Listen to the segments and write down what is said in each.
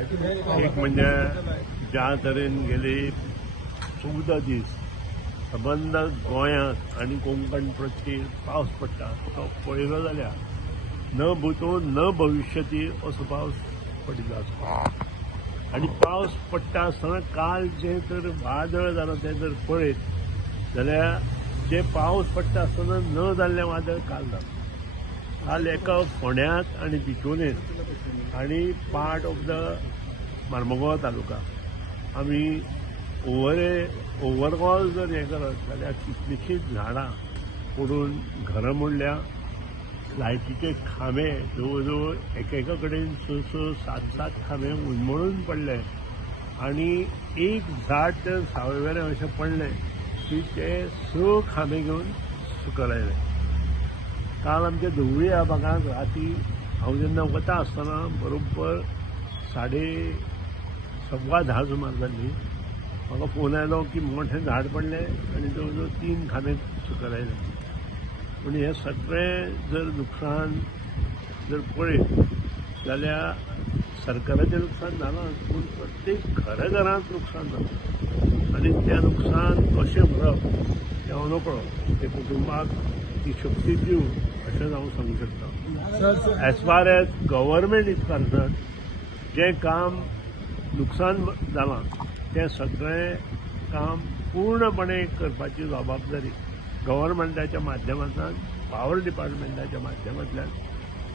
एक म्हणजे ज्या तरेन गेली 14 दीस सबंद गोंयांत आनी कोंकण पट्टीर पावस पडटा तो पळयलो जाल्यार न भूतो न भविष्यती असो पावस पडिल्लो आसा. आनी पावस पडटा आसतना काल जे तर वादळ जालां तें जर पळयत जाल्यार जे पावस पडटा आसतना न जाल्लें वादळ काल जालें. काल एका फोंड्यांत आनी बिचोलेंत आनी पार्ट ऑफ द मार्मुगांव तालुका आमी ओवरऑल जर हें करत जाल्यार कितलींशींच झाडां पडून घरां मोडल्या. लायटीचे खांबे जवळ जवळ एकेका कडेन 6-7 खांबे उलमळून पडले आनी एक झाड तर सावयवेरें अशें पडलें की ते 6 खांबे घेवन सकयल आयले. काल आमच्या धुळी ह्या भागांत राती हांव जेन्ना वता आसतना बरोबर 10:15 सुमार जाल्ली म्हाका फोन आयलो की मोठें झाड पडलें आनी जवळ जवळ 3 खांबे सकयल आयले. पूण हें सगळें जर नुकसान जर पळयत जाल्यार सरकाराचें नुकसान जालां पूण प्रत्येक घरांत नुकसान जालां आनी तें नुकसान कशें भरप तें हांव नकळो ते कुटुंबाक ती शक्ती दिवं अशें हांव सांगूं शकता. As far as government is concern जें काम नुकसान जालां तें सगळें काम पूर्णपणे करपाची जबाबदारी गव्हर्मेंटाच्या माध्यमांतल्यान पॉवर डिपार्टमेंटाच्या माध्यमांतल्यान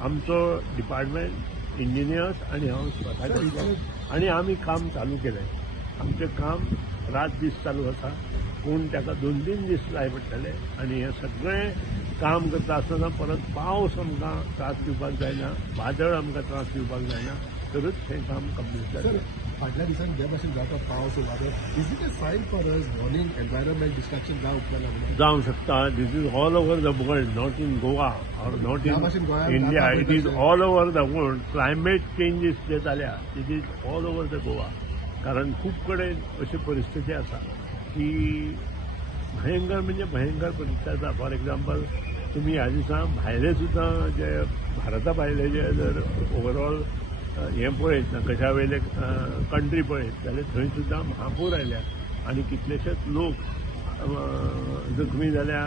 आमचो डिपार्टमेंट इंजिनियर्स आनी हांव स्वता करता आनी आमी काम चालू केलें. आमचें काम रात दीस चालू आसा पूण ताका 2-3 दीस जाय पडटले आनी हें सगळें काम करता आसतना परत पावस आमकां त्रास दिवपाक जायना, वादळ आमकां त्रास दिवपाक जायना तरच हें काम कंप्लीट जातलें. फाटल्या दिसांनी जे भाशेन जाता पावस वादळ is it a sign for us warning environment destruction जावंक शकता. This is all over the world, not in Goa or not in India. It is all over the world. Climate changes जे जाल्या it is all over the Goa. कारण खूब कडेन अशी परिस्थिती आसा की भयंकर म्हणजे भयंकर परिस्थिती आसा. फॉर एक्झाम्पल तुमी ह्या दिसा भायले सुद्दां जे भारता भायले जे जर ओवरऑल हें पळयत कशा वयले कंट्री पळयत जाल्यार थंय सुद्दां महापूर आयल्या आनी कितलेशेच लोक जखमी जाल्या,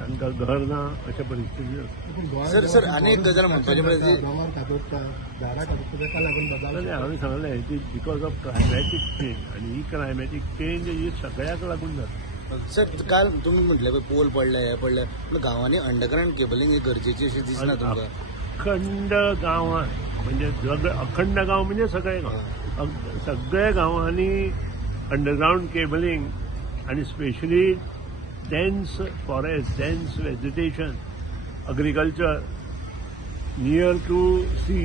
तांकां घर ना अशा परिस्थितींत आसा. सर अनेक गजाल म्हणपाचे हांवें सांगलें it is because of climatic change आनी ही क्लायमॅटीक चेंज ही सगळ्याक लागून जाता. सर काल तुम्ही म्हटले पोल पडले हे पडले पण गांवांनी अंडरग्राउंड केबलिंग ही गरजेची अशी दिसना तुमकां? अखंड गांवांत म्हणजे अखंड गांव म्हणजे सगळे गांव सगळ्या गांवांनी अंडरग्राउंड केबलिंग आनी specially dense forest, dense vegetation, agriculture near to sea,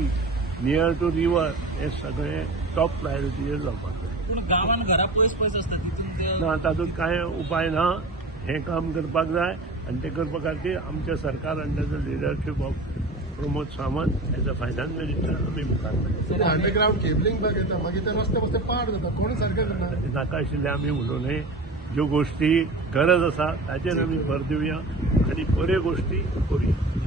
near to river हे सगळे टॉप प्रायोरिटीचेर जावपाक जाय. गांवांत घरां पयस पयस आसता ना तातूंत कांय उपाय ना. हें काम करपाक जाय आनी तें करपा खातीर आमचें सरकार under the leadership of Pramod Sawant as a finance minister आमी मुखार वयता. अंडरग्राउंड केबलिंग बघ येता मागीर ते रस्ते पाड जाता कोणी सारकें करना. नाका आशिल्ले आमी उलोवनय ज्यो गोश्टी गरज आसा ताचेर आमी भर दिवया आनी बऱ्यो गोश्टी करुया.